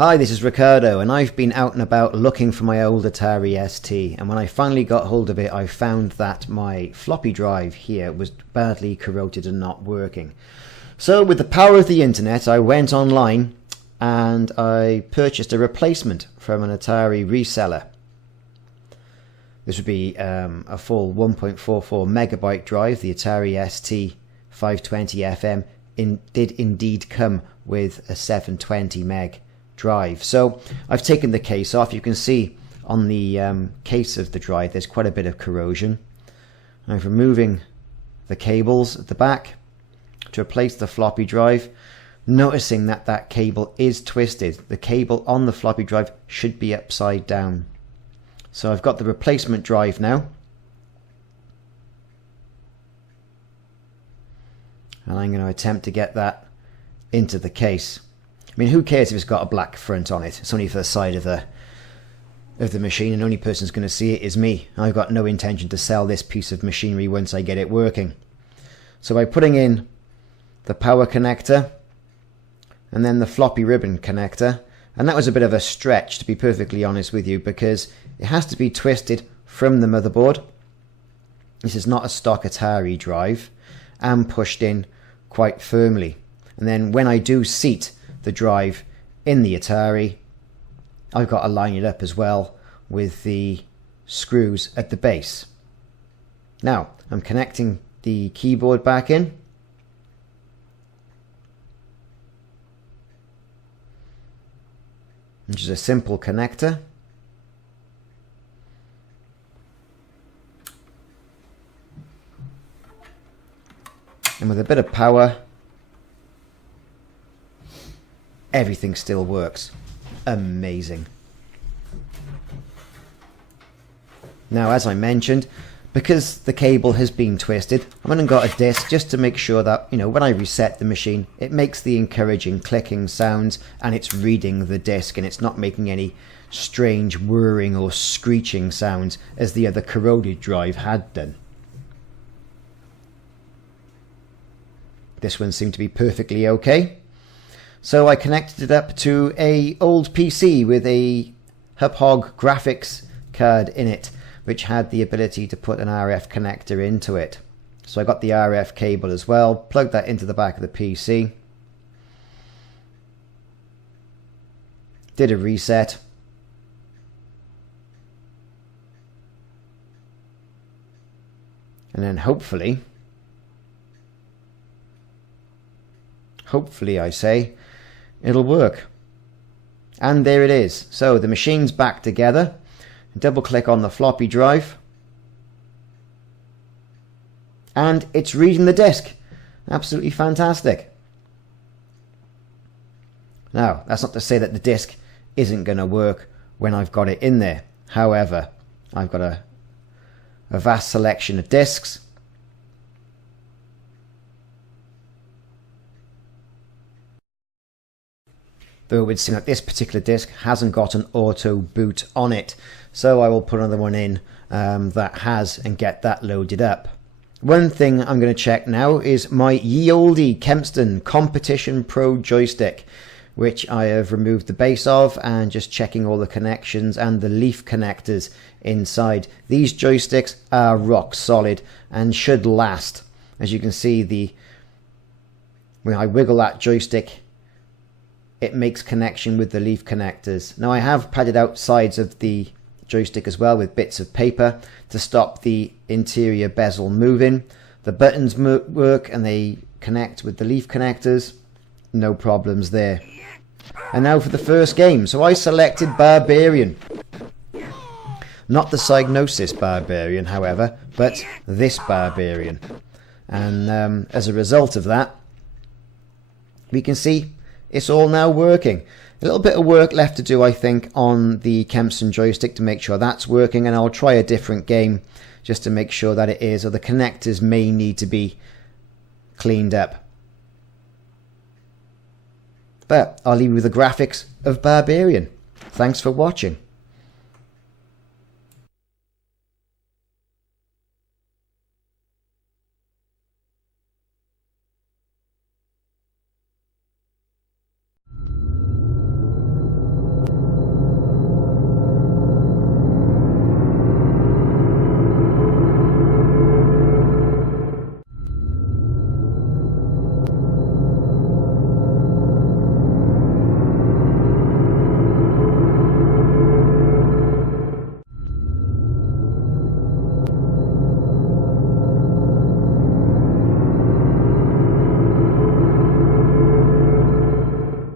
Hi, this is Ricardo, and I've been out and about looking for my old Atari ST, and when I finally got hold of it I found that my floppy drive here was badly corroded and not working. So with the power of the internet I went online and I purchased a replacement from an Atari reseller. This would be a full 1.44 megabyte drive. The Atari ST 520 FM did indeed come with a 720 meg drive. So I've taken the case off. You can see on the case of the drive there's quite a bit of corrosion. I'm removing the cables at the back to replace the floppy drive, noticing that that cable is twisted. The cable on the floppy drive should be upside down. So I've got the replacement drive now, and I'm going to attempt to get that into the case. I mean, who cares if it's got a black front on it? It's only for the side of the machine, and the only person who's going to see it is me. I've got no intention to sell this piece of machinery once I get it working. So by putting in the power connector and then the floppy ribbon connector, and that was a bit of a stretch, to be perfectly honest with you, because it has to be twisted from the motherboard. This is not a stock Atari drive, and pushed in quite firmly. And then when I do seat the drive in the Atari, I've got to line it up as well with the screws at the base. Now I'm connecting the keyboard back in. Which is a simple connector. And with a bit of power, everything still works. Amazing. Now, as I mentioned, because the cable has been twisted, I went and got a disc just to make sure that, you know, when I reset the machine, it makes the encouraging clicking sounds and it's reading the disc and it's not making any strange whirring or screeching sounds as the other corroded drive had done. This one seemed to be perfectly okay. So I connected it up to an old PC with a Hub-Hog graphics card in it, which had the ability to put an RF connector into it. So I got the RF cable as well, plugged that into the back of the PC, did a reset, and then hopefully I say, it'll work. And there it is. So the machine's back together. Double click on the floppy drive and it's reading the disc. Absolutely fantastic. Now, that's not to say that the disc isn't going to work when I've got it in there. However, I've got a vast selection of discs. Though it would seem that this particular disc hasn't got an auto boot on it. So I will put another one in that has and get that loaded up. One thing I'm going to check now is my ye olde Kempston Competition Pro joystick, which I have removed the base of and just checking all the connections and the leaf connectors inside. These joysticks are rock solid and should last. As you can see, when I wiggle that joystick, it makes connection with the leaf connectors. Now I have padded out sides of the joystick as well with bits of paper to stop the interior bezel moving. The buttons work and they connect with the leaf connectors. No problems there. And now for the first game. So I selected Barbarian. Not the Psygnosis Barbarian, however, but this Barbarian. And as a result of that, we can see it's all now working. A little bit of work left to do, I think, on the Kempston joystick to make sure that's working, and I'll try a different game just to make sure that it is, or the connectors may need to be cleaned up. But I'll leave you with the graphics of Barbarian. Thanks for watching.